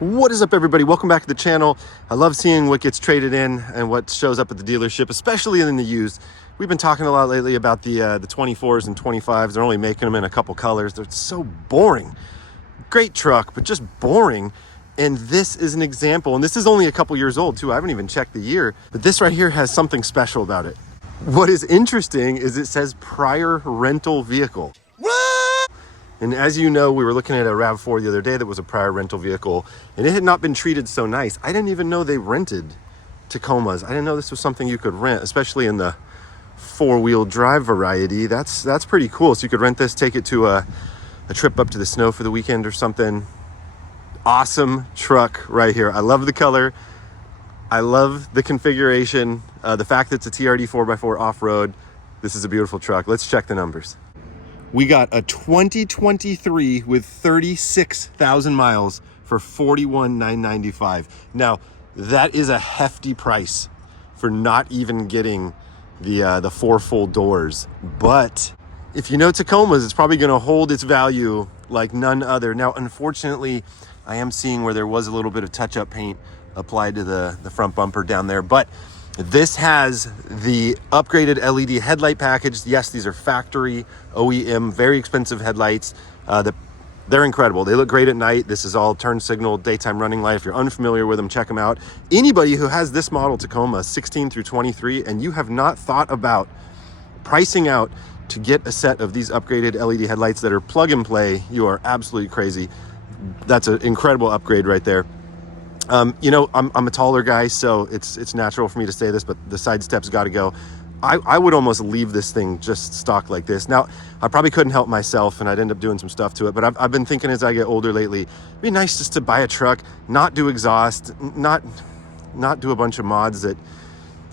What is up, everybody? Welcome back to the channel. I love seeing what gets traded in and what shows up at the dealership, especially in the used. We've been talking a lot lately about the 24s and 25s. They're only making them in a couple colors. They're so boring. Great truck, but just boring. And this is an example, and this is only a couple years old too. I haven't even checked the year, but this right here has something special about it. What is interesting is it says prior rental vehicle. And as you know, we were looking at a RAV4 the other day that was a prior rental vehicle, and it had not been treated so nice. I didn't even know they rented Tacomas. I didn't know this was something you could rent, especially in the four-wheel drive variety. That's pretty cool. So you could rent this, take it to a trip up to the snow for the weekend or something. Awesome truck right here. I love the color. I love the configuration. The fact that it's a TRD 4x4 off-road. This is a beautiful truck. Let's check the numbers. We got a 2023 with 36,000 miles for $41,995. Now, that is a hefty price for not even getting the four full doors. But if you know Tacomas, it's probably going to hold its value like none other. Now, unfortunately, I am seeing where there was a little bit of touch-up paint applied to the front bumper down there, but this has the upgraded LED headlight package. Yes, these are factory OEM, very expensive headlights. They're incredible. They look great at night. This is all turn signal, daytime running light. If you're unfamiliar with them, check them out. Anybody who has this model Tacoma 16 through 23 and you have not thought about pricing out to get a set of these upgraded LED headlights that are plug and play, you are absolutely crazy. That's an incredible upgrade right there. You know, I'm a taller guy, so it's natural for me to say this, but the side steps got to go. I would almost leave this thing just stock like this. Now, I probably couldn't help myself, and I'd end up doing some stuff to it, but I've been thinking as I get older lately, it'd be nice just to buy a truck, not do exhaust, not do a bunch of mods that,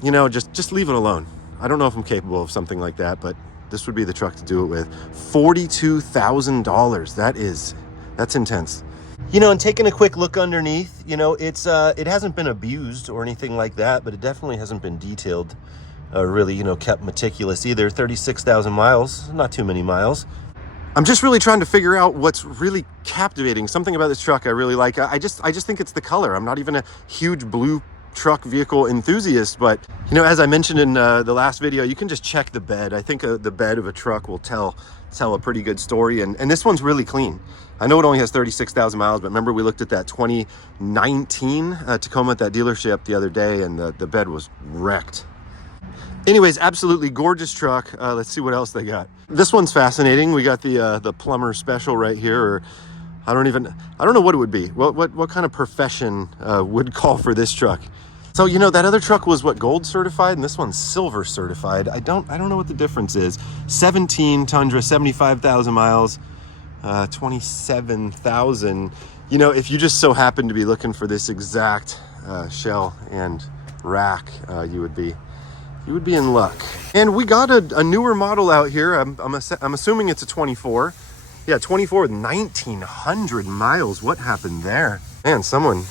you know, just leave it alone. I don't know if I'm capable of something like that, but this would be the truck to do it with. $42,000. That's intense. You know, and taking a quick look underneath, you know, it hasn't been abused or anything like that, but it definitely hasn't been detailed, really, you know, kept meticulous either. 36,000 miles, not too many miles. I'm just really trying to figure out what's really captivating. Something about this truck I really like. I just think it's the color. I'm not even a huge blue truck vehicle enthusiast, but, you know, as I mentioned in the last video, you can just check the bed. I think the bed of a truck will tell a pretty good story, and this one's really clean. I know it only has 36,000 miles, but remember we looked at that 2019 Tacoma at that dealership the other day, and the bed was wrecked. Anyways, absolutely gorgeous truck. Let's see what else they got. This one's fascinating. We got the plumber special right here, or I don't know what it would be. What kind of profession would call for this truck? So, you know, that other truck was what, gold certified, and this one's silver certified. I don't know what the difference is. 17 Tundra, 75,000 miles, 27,000. You know, if you just so happen to be looking for this exact shell and rack, you would be in luck. And we got a newer model out here. I'm assuming it's a 24. Yeah, 24 with 1,900 miles. What happened there? Man, someone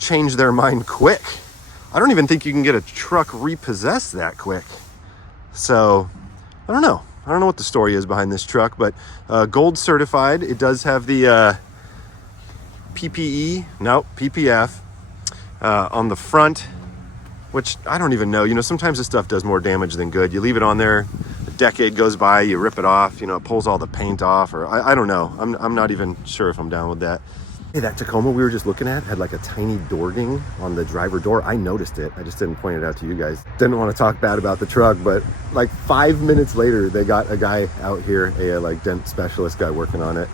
changed their mind quick. I don't even think you can get a truck repossessed that quick. So, I don't know. I don't know what the story is behind this truck, but gold certified. It does have the PPF on the front, which I don't even know. You know, sometimes this stuff does more damage than good. You leave it on there, a decade goes by, you rip it off, you know, it pulls all the paint off, or I don't know. I'm not even sure if I'm down with that. Hey, that Tacoma we were just looking at had like a tiny door ding on the driver door. I noticed it. I just didn't point it out to you guys. Didn't want to talk bad about the truck, but like 5 minutes later, they got a guy out here, a like dent specialist guy working on it.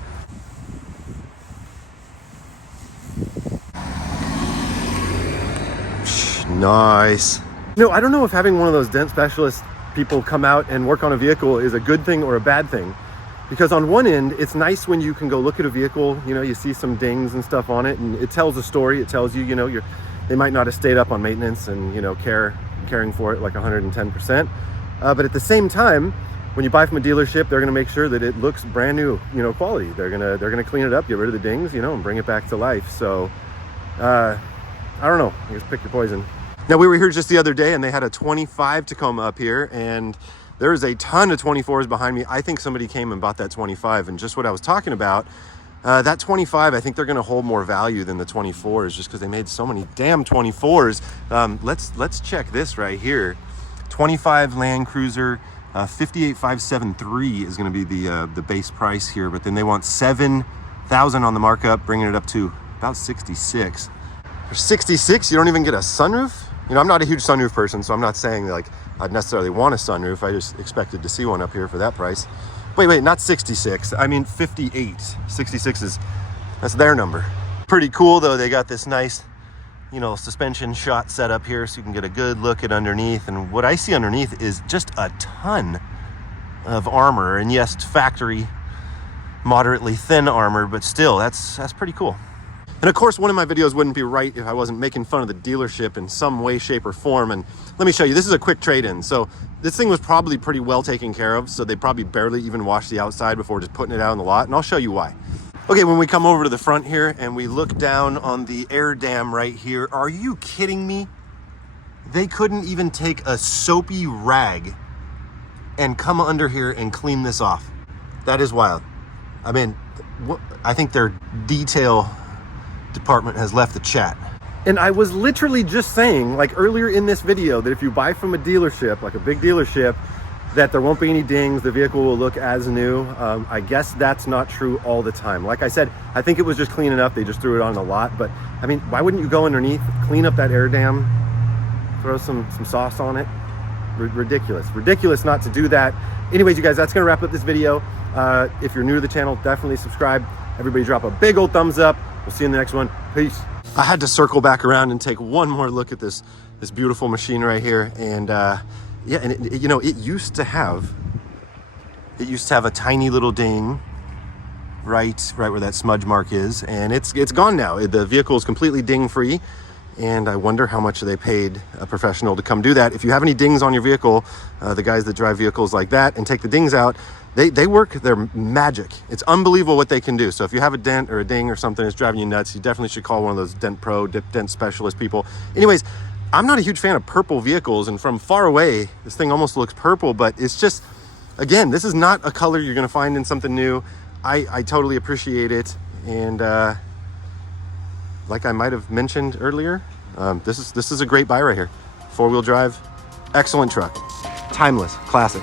Nice. You know, I don't know if having one of those dent specialist people come out and work on a vehicle is a good thing or a bad thing. Because on one end, it's nice when you can go look at a vehicle, you know, you see some dings and stuff on it, and it tells a story. It tells you, you know, they might not have stayed up on maintenance and, you know, caring for it like 110%. But at the same time, when you buy from a dealership, they're going to make sure that it looks brand new, you know, quality. They're gonna clean it up, get rid of the dings, you know, and bring it back to life. So, I don't know. I guess pick your poison. Now, we were here just the other day, and they had a 25 Tacoma up here, and there's a ton of 24s behind me. I think somebody came and bought that 25, and just what I was talking about, That 25, I think they're going to hold more value than the 24s just because they made so many damn 24s. Let's check this right here. 25 Land Cruiser, 58,573 is going to be the base price here, but then they want 7,000 on the markup, bringing it up to about 66. For 66, you don't even get a sunroof? You know, I'm not a huge sunroof person, so I'm not saying like I'd necessarily want a sunroof. I just expected to see one up here for that price. Wait, not 66. I mean 58. 66 that's their number. Pretty cool though. They got this nice, you know, suspension shot set up here so you can get a good look at underneath. And what I see underneath is just a ton of armor. And yes, factory, moderately thin armor, but still, that's pretty cool. And of course, one of my videos wouldn't be right if I wasn't making fun of the dealership in some way, shape, or form. And let me show you, this is a quick trade-in. So this thing was probably pretty well taken care of. So they probably barely even washed the outside before just putting it out in the lot. And I'll show you why. Okay, when we come over to the front here and we look down on the air dam right here, are you kidding me? They couldn't even take a soapy rag and come under here and clean this off. That is wild. I mean, I think their detail department has left the chat. And I was literally just saying, like earlier in this video, that if you buy from a dealership, like a big dealership, that there won't be any dings, the vehicle will look as new. I guess that's not true all the time. Like I said, I think it was just clean enough, they just threw it on the lot. But I mean, why wouldn't you go underneath, clean up that air dam, throw some sauce on it? Ridiculous not to do that. Anyways, you guys, that's gonna wrap up this video. If you're new to the channel, definitely subscribe. Everybody drop a big old thumbs up. We'll see you in the next one. Peace. I had to circle back around and take one more look at this beautiful machine right here. And yeah, and you know, it used to have a tiny little ding right where that smudge mark is, and it's gone now. The vehicle is completely ding free. And I wonder how much they paid a professional to come do that. If you have any dings on your vehicle, the guys that drive vehicles like that and take the dings out, they work their magic. It's unbelievable what they can do. So if you have a dent or a ding or something that's driving you nuts, you definitely should call one of those Dent Pro, dent specialist people. Anyways, I'm not a huge fan of purple vehicles, and from far away, this thing almost looks purple, but it's just, again, this is not a color you're gonna find in something new. I totally appreciate it. And like I might have mentioned earlier, this is a great buy right here. 4-wheel drive, excellent truck, timeless, classic.